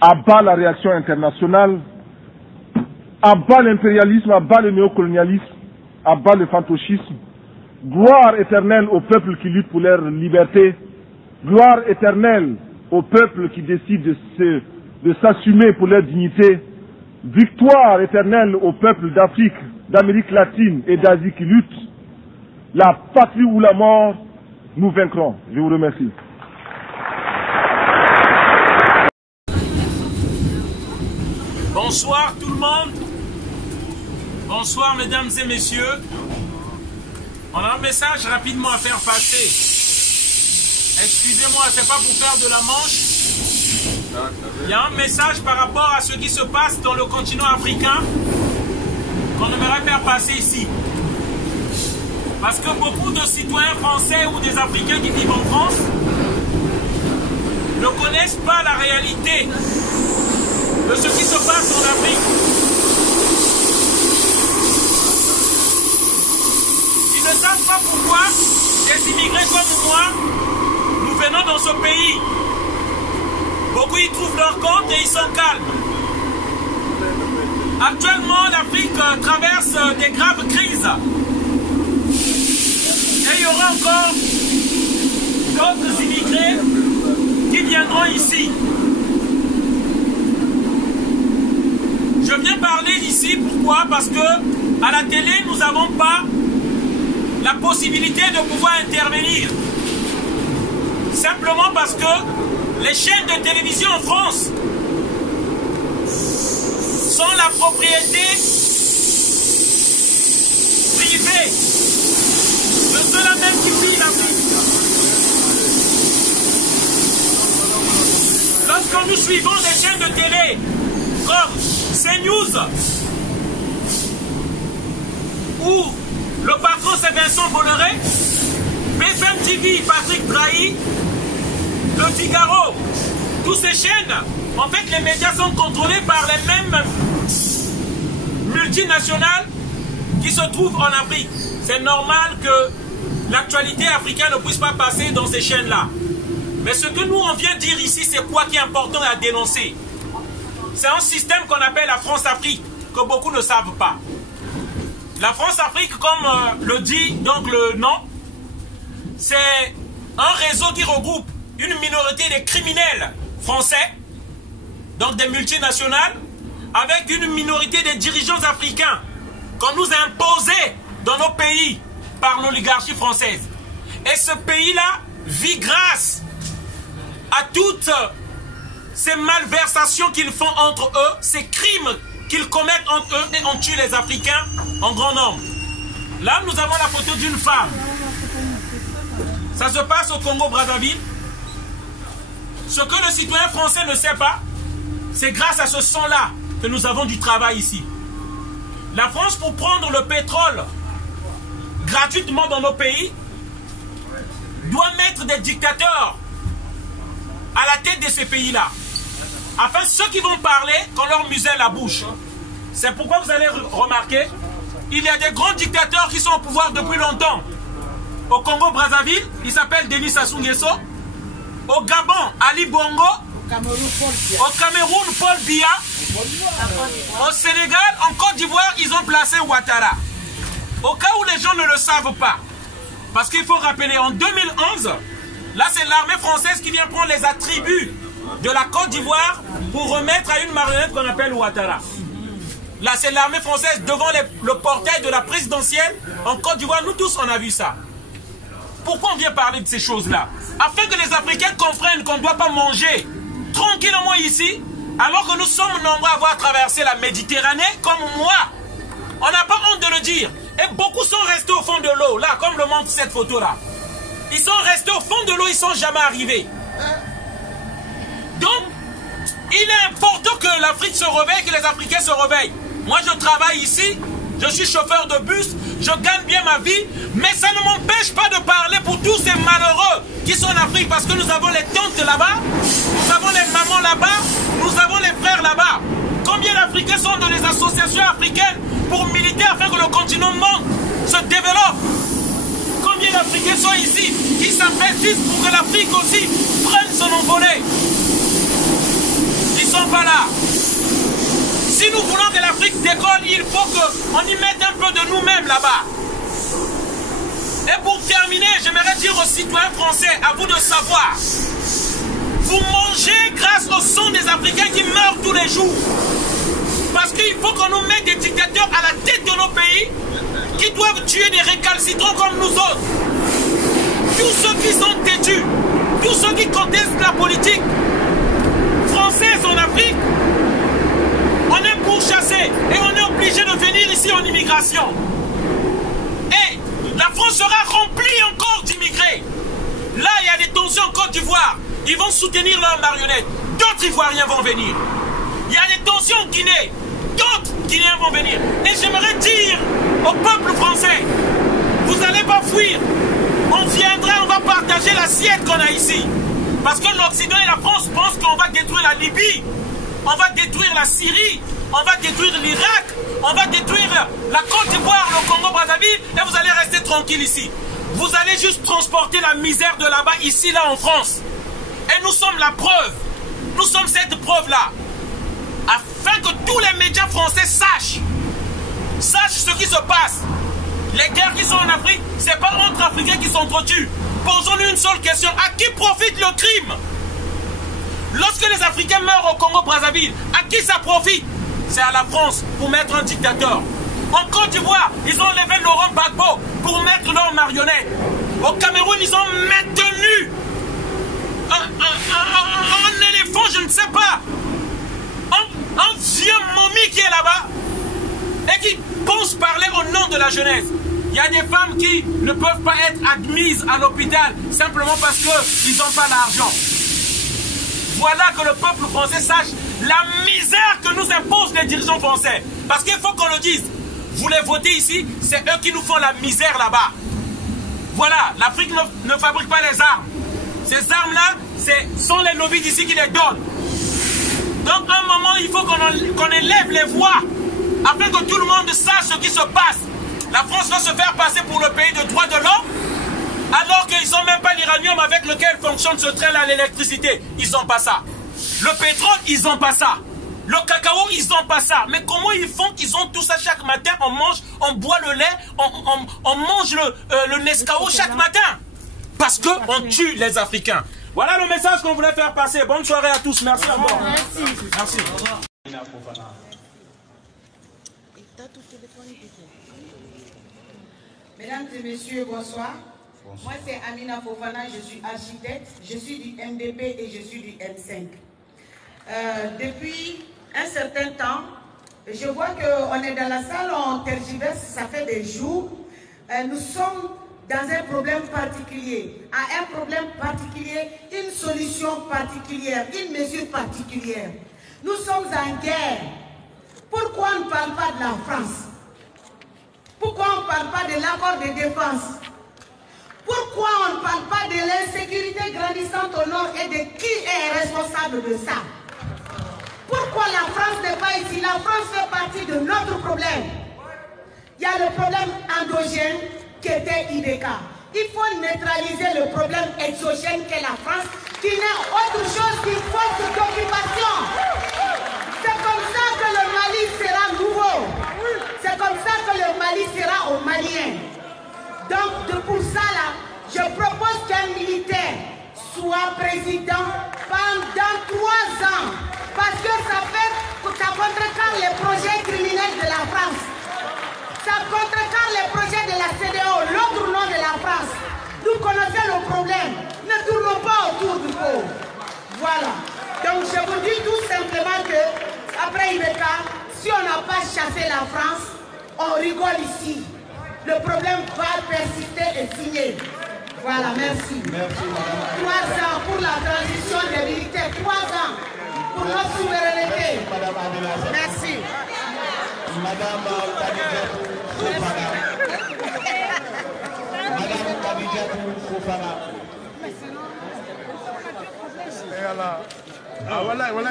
à bas la réaction internationale, à bas l'impérialisme, à bas le néocolonialisme, à bas le fantoschisme. Gloire éternelle aux peuples qui luttent pour leur liberté. Gloire éternelle aux peuples qui décident de s'assumer pour leur dignité. Victoire éternelle aux peuples d'Afrique, d'Amérique latine et d'Asie qui luttent. La patrie ou la mort, nous vaincrons. Je vous remercie. Bonsoir tout le monde. Bonsoir mesdames et messieurs. On a un message rapidement à faire passer. Excusez-moi, c'est pas pour faire de la manche. Il y a un message par rapport à ce qui se passe dans le continent africain qu'on aimerait faire passer ici. Parce que beaucoup de citoyens français ou des Africains qui vivent en France ne connaissent pas la réalité de ce qui se passe en Afrique. Ils ne savent pas pourquoi des immigrés comme moi, nous venons dans ce pays. Beaucoup y trouvent leur compte et ils sont calmes. Actuellement, l'Afrique traverse des graves crises. Et il y aura encore d'autres immigrés qui viendront ici. Je viens parler ici, pourquoi? Parce que à la télé, nous n'avons pas la possibilité de pouvoir intervenir. Simplement parce que les chaînes de télévision en France sont la propriété privée de ceux-là même qui pillent l'Afrique. Lorsque nous suivons des chaînes de télé comme CNews, où le patron c'est Vincent Bolloré, BFM TV, Patrick Drahi, Le Figaro, toutes ces chaînes, en fait les médias sont contrôlés par les mêmes multinationales qui se trouvent en Afrique. C'est normal que l'actualité africaine ne puisse pas passer dans ces chaînes-là. Mais ce que nous on vient dire ici, c'est quoi qui est important à dénoncer. C'est un système qu'on appelle la France-Afrique, que beaucoup ne savent pas. La France-Afrique, comme le dit donc le nom, c'est un réseau qui regroupe une minorité de criminels français, donc des multinationales, avec une minorité de dirigeants africains qu'on nous a imposés dans nos pays par l'oligarchie française. Et ce pays-là vit grâce à toutes ces malversations qu'ils font entre eux, ces crimes qu'ils commettent entre eux, et on tue les Africains en grand nombre. Là, nous avons la photo d'une femme. Ça se passe au Congo-Brazzaville. Ce que le citoyen français ne sait pas, c'est grâce à ce sang-là que nous avons du travail ici. La France, pour prendre le pétrole gratuitement dans nos pays, doit mettre des dictateurs à la tête de ces pays-là, afin ceux qui vont parler, qu'on leur muselle la bouche. C'est pourquoi vous allez remarquer, il y a des grands dictateurs qui sont au pouvoir depuis longtemps. Au Congo-Brazzaville, il s'appelle Denis Sassou Nguesso. Au Gabon, Ali Bongo. Au Cameroun, Paul Biya. Au Sénégal, en Côte d'Ivoire, ils ont placé Ouattara. Au cas où les gens ne le savent pas, parce qu'il faut rappeler, en 2011, là c'est l'armée française qui vient prendre les attributs de la Côte d'Ivoire pour remettre à une marionnette qu'on appelle Ouattara. Là c'est l'armée française devant le portail de la présidentielle en Côte d'Ivoire. Nous tous on a vu ça. Pourquoi on vient parler de ces choses-là? Afin que les Africains comprennent qu'on ne doit pas manger tranquillement ici, alors que nous sommes nombreux à avoir traversé la Méditerranée comme moi. On n'a pas honte de le dire. Et beaucoup sont restés au fond de l'eau, là, comme le montre cette photo-là. Ils sont restés au fond de l'eau, ils ne sont jamais arrivés. Donc, il est important que l'Afrique se réveille, que les Africains se réveillent. Moi, je travaille ici, je suis chauffeur de bus, je gagne bien ma vie, mais ça ne m'empêche pas de parler pour tous ces malheureux qui sont en Afrique, parce que nous avons les tantes là-bas, nous avons les mamans là-bas, nous avons les frères là-bas. Combien d'Africains sont dans les associations africaines pour militer afin que le continent monde se développe? Combien d'Africains sont ici qui s'investissent pour que l'Afrique aussi prenne son envolée? Ils sont nous voulons que l'Afrique décolle, il faut qu'on y mette un peu de nous-mêmes là-bas. Et pour terminer, j'aimerais dire aux citoyens français, à vous de savoir, vous mangez grâce au sang des Africains qui meurent tous les jours. Parce qu'il faut qu'on nous mette des dictateurs à la tête de nos pays qui doivent tuer des récalcitrants comme nous autres. Tous ceux qui sont têtus, tous ceux qui contestent la politique française en Afrique, on est pourchassés et on est obligé de venir ici en immigration. Et la France sera remplie encore d'immigrés. Là, il y a des tensions en Côte d'Ivoire. Ils vont soutenir leurs marionnettes. D'autres Ivoiriens vont venir. Il y a des tensions en Guinée. D'autres Guinéens vont venir. Et j'aimerais dire au peuple français, vous n'allez pas fuir. On viendra, on va partager l'assiette qu'on a ici. Parce que l'Occident et la France pensent qu'on va détruire la Libye. On va détruire la Syrie. On va détruire l'Irak. On va détruire la Côte d'Ivoire, le Congo-Brazzaville. Et vous allez rester tranquille ici. Vous allez juste transporter la misère de là-bas, ici, là, en France. Et nous sommes la preuve. Nous sommes cette preuve-là. Afin que tous les médias français sachent ce qui se passe. Les guerres qui sont en Afrique, ce n'est pas entre Africains qui s'entretuent. Posons-nous une seule question. À qui profite le crime? Lorsque les Africains meurent au Congo-Brazzaville, à qui ça profite? C'est à la France pour mettre un dictateur. En Côte d'Ivoire, ils ont enlevé Laurent Gbagbo pour mettre leur marionnette. Au Cameroun, ils ont maintenu un éléphant, je ne sais pas, un vieux momie qui est là-bas et qui pense parler au nom de la jeunesse. Il y a des femmes qui ne peuvent pas être admises à l'hôpital simplement parce qu'ils n'ont pas l'argent. Voilà que le peuple français sache la misère que nous imposent les dirigeants français. Parce qu'il faut qu'on le dise. Vous les votez ici, c'est eux qui nous font la misère là-bas. Voilà, l'Afrique ne fabrique pas les armes. Ces armes-là, ce sont les lobbies d'ici qui les donnent. Donc à un moment, il faut qu'on élève les voix afin que tout le monde sache ce qui se passe. La France va se faire passer pour le pays de droit de l'homme alors qu'ils n'ont même pas l'uranium avec lequel fonctionne ce train-là, l'électricité. Ils n'ont pas ça. Le pétrole, ils n'ont pas ça. Le cacao, ils n'ont pas ça. Mais comment ils font qu'ils ont tout ça chaque matin? On mange, on boit le lait, on mange le Nescao chaque matin. Parce qu'on tue les Africains. Voilà le message qu'on voulait faire passer. Bonne soirée à tous. Merci à vous. Merci. Mesdames et messieurs, bonsoir. Moi, c'est Amina Fofana, je suis architecte, je suis du MDP et je suis du M5. Depuis un certain temps, je vois qu'on est dans la salle, on tergiverse, ça fait des jours. Nous sommes dans un problème particulier. À un problème particulier, une solution particulière, une mesure particulière. Nous sommes en guerre. Pourquoi on ne parle pas de la France? Pourquoi on ne parle pas de l'accord de défense? Pourquoi on ne parle pas de l'insécurité grandissante au nord et de qui est responsable de ça? Pourquoi la France n'est pas ici? La France fait partie de notre problème. Il y a le problème endogène qui était IBK. Il faut neutraliser le problème exogène qu'est la France, qui n'est autre chose qu'une force d'occupation. C'est comme ça que le Mali sera nouveau. C'est comme ça que le Mali sera aux Maliens. Donc, pour ça, là, je propose qu'un militaire soit président pendant 3 ans. Parce que ça contrecarre les projets criminels de la France. Ça contrecarre les projets de la CEDEAO, l'autre nom de la France. Nous connaissons le problème. Ne tournons pas autour du pot. Voilà. Donc, je vous dis tout simplement que, après IBK, si on n'a pas chassé la France, on rigole ici. Le problème va persister et signer. Voilà, merci. Merci, madame. 3 ans pour la transition des militaires. 3 ans pour notre souveraineté. Merci. Madame Khadijatou Fofana. Madame Khadijatou Fofana. Et voilà. Ah, voilà, voilà.